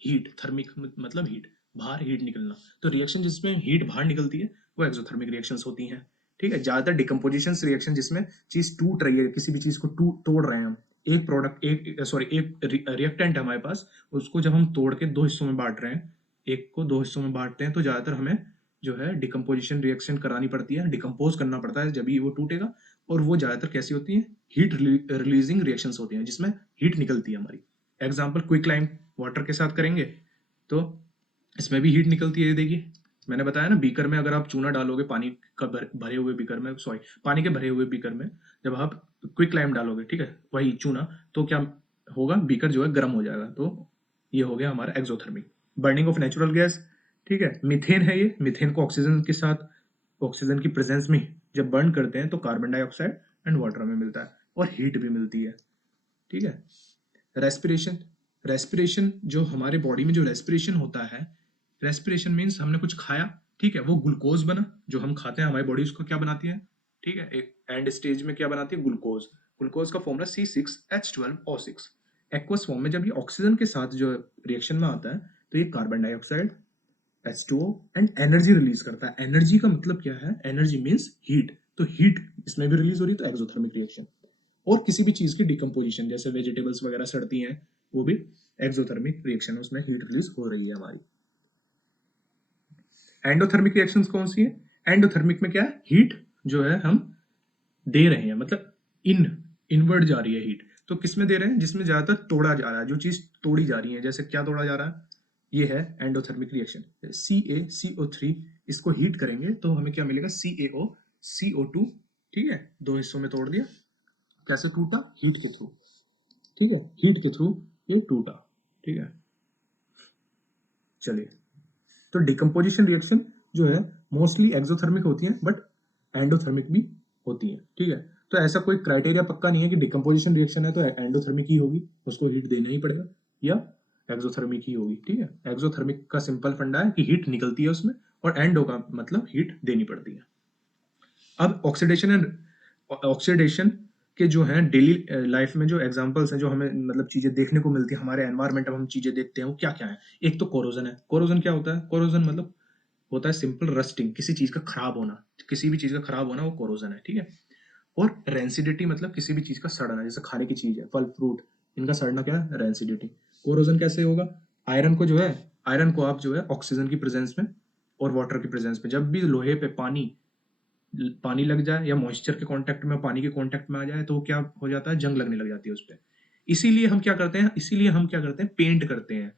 हीट, थर्मिक मतलब हीट, बाहर हीट निकलना। तो रिएक्शन जिसमें हीट बाहर निकलती है वो एक्सोथर्मिक रिएक्शंस होती हैं। ठीक है, ज्यादातर डिकम्पोजिशन रिएक्शन जिसमें चीज टूट रही है, किसी भी चीज को तोड़ रहे हैं हम, एक प्रोडक्ट, एक सॉरी एक रिएक्टेंट है हमारे पास, उसको जब हम तोड़ के दो हिस्सों में बांट रहे हैं, एक को दो हिस्सों में बांटते हैं तो ज्यादातर हमें जो है डिकम्पोजिशन रिएक्शन करानी पड़ती है, डिकम्पोज करना पड़ता है, जब ही वो टूटेगा। और वो ज्यादातर कैसी होती है, हीट रिलीजिंग रिएक्शंस होती हैं, जिसमें हीट निकलती है हमारी। एग्जाम्पल क्विक लाइम वाटर के साथ करेंगे तो इसमें भी हीट निकलती है। ये देखिए, मैंने बताया ना, बीकर में अगर आप चूना डालोगे, पानी का भरे हुए बीकर में, सॉरी पानी के भरे हुए बीकर में जब आप क्विक लाइम डालोगे, ठीक है, वही चूना, तो क्या होगा, बीकर जो है गर्म हो जाएगा। तो ये हो गया हमारा exothermic. Burning of natural gas, ठीक है, मीथेन है ये, मीथेन को ऑक्सीजन के साथ, ऑक्सीजन की प्रेजेंस में जब बर्न करते हैं तो कार्बन डाइऑक्साइड एंड वाटर में मिलता है और हीट भी मिलती है। ठीक है, रेस्पिरेशन, रेस्पिरेशन जो हमारे बॉडी में जो रेस्पिरेशन होता है, रेस्पिरेशन मीन्स हमने कुछ खाया, ठीक है, वो ग्लूकोज बना, जो हम खाते हैं हमारी बॉडी उसको क्या बनाती है, ठीक है, एक एंड स्टेज में क्या बनाती है, ग्लूकोज। ग्लूकोज का फॉर्मूला C6H12O6। एक्वस फॉर्म में जब ये ऑक्सीजन के साथ जो रिएक्शन में आता है तो ये carbon dioxide H2O and energy release करता है। एनर्जी का मतलब क्या है, एनर्जी मीन्स हीट, तो हीट इसमें भी रिलीज हो रही है, तो एक्सोथर्मिक रिएक्शन। और किसी भी चीज की डिकम्पोजिशन, जैसे वेजिटेबल्स वगैरह सड़ती हैं, वो भी एक्सोथर्मिक रिएक्शन, उसमें हीट रिलीज हो रही है हमारी। एंडोथर्मिक रिएक्शन कौन सी है, एंडोथर्मिक में क्या है, हीट जो है हम दे रहे हैं, मतलब इनवर्ड जा रही है हीट। तो किस में दे रहे हैं, जिसमें ज्यादातर तोड़ा जा रहा है, जो चीज तोड़ी जा रही है, जैसे क्या तोड़ा जा रहा है, ये है एंडोथर्मिक रिएक्शन। CaCO3, इसको हीट करेंगे तो हमें क्या मिलेगा, CaOCO2। ठीक है, दो हिस्सों में तोड़ दिया, कैसे टूटा, हीट के थ्रू। ठीक है, हीट के थ्रू ये टूटा। ठीक है, चलिए, तो डिकम्पोजिशन रिएक्शन जो है मोस्टली एक्सोथर्मिक होती है, बट एंडोथर्मिक भी होती है। ठीक है, तो ऐसा कोई क्राइटेरिया पक्का नहीं है कि डिकम्पोजिशन रिएक्शन है तो एंडोथर्मिक ही होगी, उसको हीट देना ही पड़ेगा, या एक्सोथर्मिक ही होगी। ठीक है, एक्सोथर्मिक का सिंपल फंडा है कि हीट निकलती है उसमें, और एंडो का मतलब हीट देनी पड़ती है। अब ऑक्सीडेशन एंड ऑक्सीडेशन के जो हैं डेली लाइफ में जो एग्जांपल्स हैं, जो हमें मतलब चीजें देखने को मिलती है हमारे एनवायरनमेंट में, हम चीजें देखते हैं वो क्या क्या है। एक तो कोरोजन है। कोरोजन क्या होता है, कोरोजन मतलब होता है सिंपल रस्टिंग, किसी चीज का खराब होना, किसी भी चीज का खराब होना वो कोरोजन है। ठीक है, और रेंसिडिटी मतलब किसी भी चीज का सड़ना, जैसे खाने की चीज है, फल फ्रूट, इनका सड़ना क्या है, रेंसिडिटी। कोरोजन कैसे होगा, आयरन को जो है, आयरन को आप जो है ऑक्सीजन की प्रेजेंस में और वाटर की प्रेजेंस में, जब भी लोहे पे पानी लग जाए या मॉइस्चर के कांटेक्ट में, पानी के कांटेक्ट में आ जाए, तो क्या हो जाता है, जंग लगने लग जाती है उस पर। इसीलिए हम क्या करते हैं, पेंट करते हैं।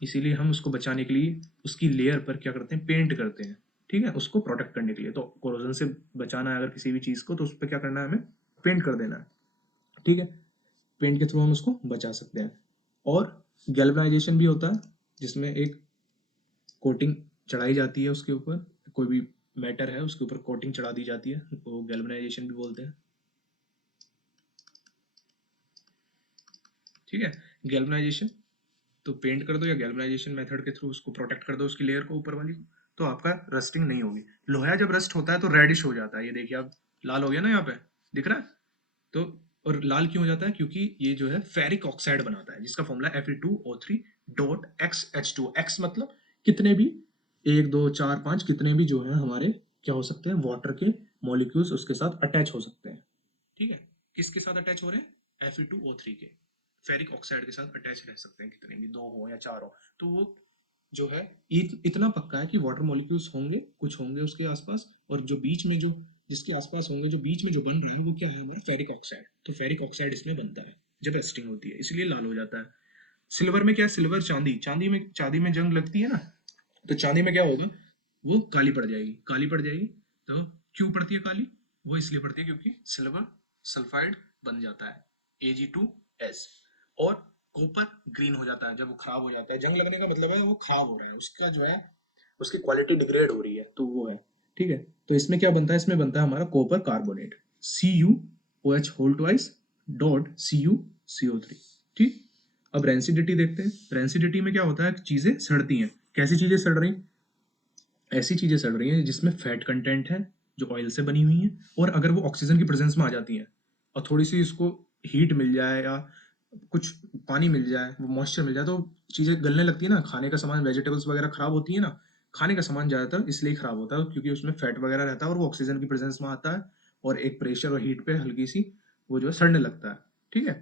इसीलिए हम उसको बचाने के लिए उसकी लेयर पर क्या करते हैं, पेंट करते हैं। ठीक है, उसको प्रोटेक्ट करने के लिए। तो कोरोजन से बचाना है अगर किसी भी चीज को, तो उस पर क्या करना है, हमें पेंट कर देना है। ठीक है, पेंट के थ्रू हम उसको बचा सकते हैं। और गैल्वेनाइजेशन भी होता है, जिसमें एक कोटिंग चढ़ाई जाती है उसके ऊपर, कोई भी मैटर है उसके ऊपर कोटिंग चढ़ा दी जाती है, वो गैल्वेनाइजेशन भी बोलते हैं। ठीक है, गैल्वेनाइजेशन तो पेंट कर दो या गैल्वेनाइजेशन मेथड के थ्रू उसको प्रोटेक्ट कर दो, उसकी लेयर को, ऊपर वाली को, तो आपका रस्टिंग नहीं होगी। लोहा जब रस्ट होता है तो रेडिश हो जाता है, ये देखिए आप, लाल हो गया ना यहाँ पे, दिख रहा है। तो और लाल क्यों हो जाता है, क्योंकि ये जो है फेरिक ऑक्साइड बनाता है, जिसका formula Fe2O3 dot XH2। X मतलब कितने भी, एक दो चार पांच, कितने भी जो है हमारे क्या हो सकते हैं, वाटर के मॉलिक्यूल्स उसके साथ अटैच हो सकते हैं। ठीक है, किसके साथ अटैच हो रहे हैं, Fe2O3 के, फेरिक ऑक्साइड के साथ अटैच रह सकते हैं, कितने भी, दो हो या चार हो। तो वो जो है इतना पक्का है कि वाटर मॉलिक्यूल्स होंगे, कुछ होंगे उसके आसपास, और जो बीच में जो, जिसके आसपास होंगे, जो बीच में जो बन रहा है, वो क्या है, फेरिक ऑक्साइड। तो फेरिक ऑक्साइड इसमें बनता है जब रेस्टिंग होती है, इसलिए लाल हो जाता है। सिल्वर में क्या है, सिल्वर चांदी में जंग लगती है ना, तो चांदी में क्या होगा, वो काली पड़ जाएगी, काली पड़ जाएगी। तो क्यों पड़ती है काली, वो इसलिए पड़ती है क्योंकि सिल्वर सल्फाइड बन जाता है Ag2S। और कॉपर ग्रीन हो जाता है जब वो खराब हो जाता है, जंग लगने का मतलब है वो खराब हो रहा है, उसका जो है, उसकी क्वालिटी डिग्रेड हो रही है, तो वो है। ठीक है, तो इसमें क्या बनता है, इसमें बनता है हमारा copper carbonate, CuOH whole twice dot CuCO3। ठीक, अब रेंसिडिटी देखते हैं। रेंसिडिटी में क्या होता है, चीजें सड़ती हैं। कैसी चीजें सड़ रही, ऐसी चीजें सड़ रही हैं जिसमें फैट कंटेंट है, जो ऑयल से बनी हुई है, और अगर वो ऑक्सीजन की प्रेजेंस में आ जाती हैं और थोड़ी सी इसको हीट मिल जाए या कुछ पानी मिल जाए, वो मॉइस्चर मिल जाए, तो चीजें गलने लगती है ना, खाने का सामान, वेजिटेबल्स वगैरह खराब होती है ना। खाने का सामान ज्यादातर इसलिए खराब होता है क्योंकि उसमें फैट वगैरह रहता है और वो ऑक्सीजन की प्रेजेंस में आता है, और एक प्रेशर और हीट पे हल्की सी वो जो है सड़ने लगता है। ठीक है,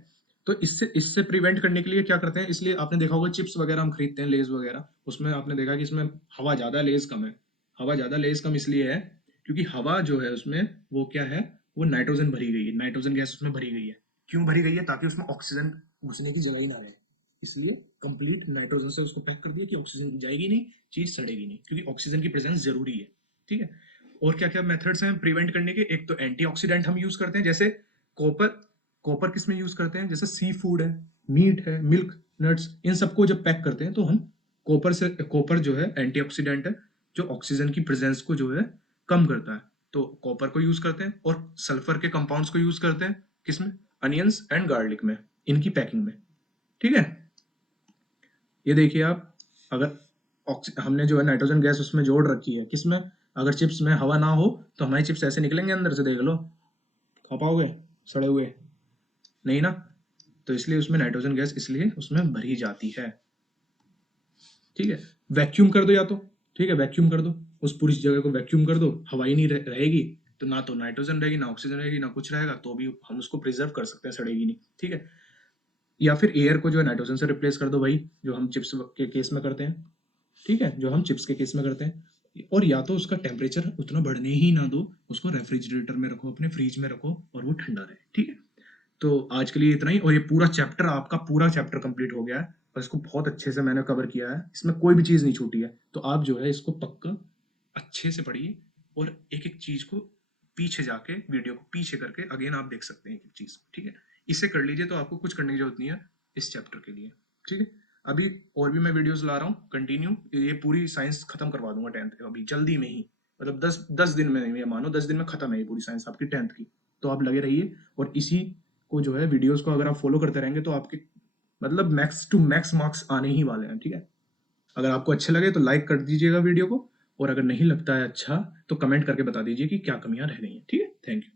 तो इससे इससे प्रिवेंट करने के लिए क्या करते हैं, इसलिए आपने देखा होगा चिप्स वगैरह हम खरीदते हैं, लेज वगैरह, उसमें आपने देखा कि इसमें हवा ज्यादा है, लेज कम है। हवा ज्यादा, लेज कम इसलिए है क्योंकि हवा जो है उसमें वो क्या है, वो नाइट्रोजन भरी गई है, नाइट्रोजन गैस उसमें भरी गई है। क्यों भरी गई है, ताकि उसमें ऑक्सीजन घुसने की जगह ही ना रहे, इसलिए कंप्लीट नाइट्रोजन से उसको पैक कर दिया कि ऑक्सीजन जाएगी नहीं, चीज सड़ेगी नहीं, क्योंकि ऑक्सीजन की प्रेजेंस जरूरी है। ठीक है, और क्या क्या मेथड्स हैं प्रिवेंट करने के, एक तो एंटीऑक्सीडेंट हम यूज करते हैं, जैसे कॉपर। कॉपर किस में यूज करते हैं, जैसे सी फूड है, मीट है, मिल्क, नट्स, इन सबको जब पैक करते हैं तो हम कॉपर जो है एंटीऑक्सीडेंट है, जो ऑक्सीजन की प्रेजेंस को जो है कम करता है, तो कॉपर को यूज करते हैं। और सल्फर के कंपाउंड्स को यूज करते हैं किसमें, अनियंस एंड गार्लिक में, इनकी पैकिंग में। ठीक है, ये देखिए आप, अगर हमने जो है नाइट्रोजन गैस उसमें जोड़ रखी है किसमें, अगर चिप्स में हवा ना हो तो हमारी चिप्स ऐसे निकलेंगे अंदर से, देख लो, खा पाओगे सड़े हुए, नहीं ना। तो इसलिए उसमें नाइट्रोजन गैस इसलिए उसमें भरी जाती है। ठीक है, वैक्यूम कर दो या तो, ठीक है, वैक्यूम कर दो, उस पूरी जगह को वैक्यूम कर दो, हवा ही नहीं रहेगी, तो ना तो नाइट्रोजन रहेगी, ना ऑक्सीजन रहेगी, ना कुछ रहेगा, तो भी हम उसको प्रिजर्व कर सकते हैं, सड़ेगी नहीं। ठीक है, या फिर एयर को जो है नाइट्रोजन से रिप्लेस कर दो भाई, जो हम चिप्स के केस में करते हैं। ठीक है, जो हम चिप्स के केस में करते हैं। और या तो उसका टेम्परेचर उतना बढ़ने ही ना दो, उसको रेफ्रिजरेटर में रखो, अपने फ्रिज में रखो, और वो ठंडा रहे। ठीक है, तो आज के लिए इतना ही। और ये पूरा चैप्टर, आपका पूरा चैप्टर कंप्लीट हो गया है, और इसको बहुत अच्छे से मैंने कवर किया है, इसमें कोई भी चीज़ नहीं छूटी है। तो आप जो है इसको पक्का अच्छे से पढ़िए, और एक एक चीज़ को पीछे जाके, वीडियो को पीछे करके अगेन आप देख सकते हैं एक एक चीज़। ठीक है, इसे कर लीजिए तो आपको कुछ करने की जरूरत नहीं है इस चैप्टर के लिए। ठीक है, अभी और भी मैं वीडियोस ला रहा हूँ कंटिन्यू, ये पूरी साइंस खत्म करवा दूंगा 10th अभी जल्दी में ही, मतलब 10 दिन में, ये मानो 10 दिन में खत्म है ये पूरी साइंस आपकी 10th की। तो आप लगे रहिए, और इसी को जो है वीडियोस को अगर आप फॉलो करते रहेंगे तो आपके मतलब मैक्स टू मैक्स मार्क्स आने ही वाले हैं। ठीक है, अगर आपको अच्छे लगे तो लाइक कर दीजिएगा वीडियो को, और अगर नहीं लगता है अच्छा तो कमेंट करके बता दीजिए कि क्या कमियां रह गई हैं। ठीक है, थैंक यू।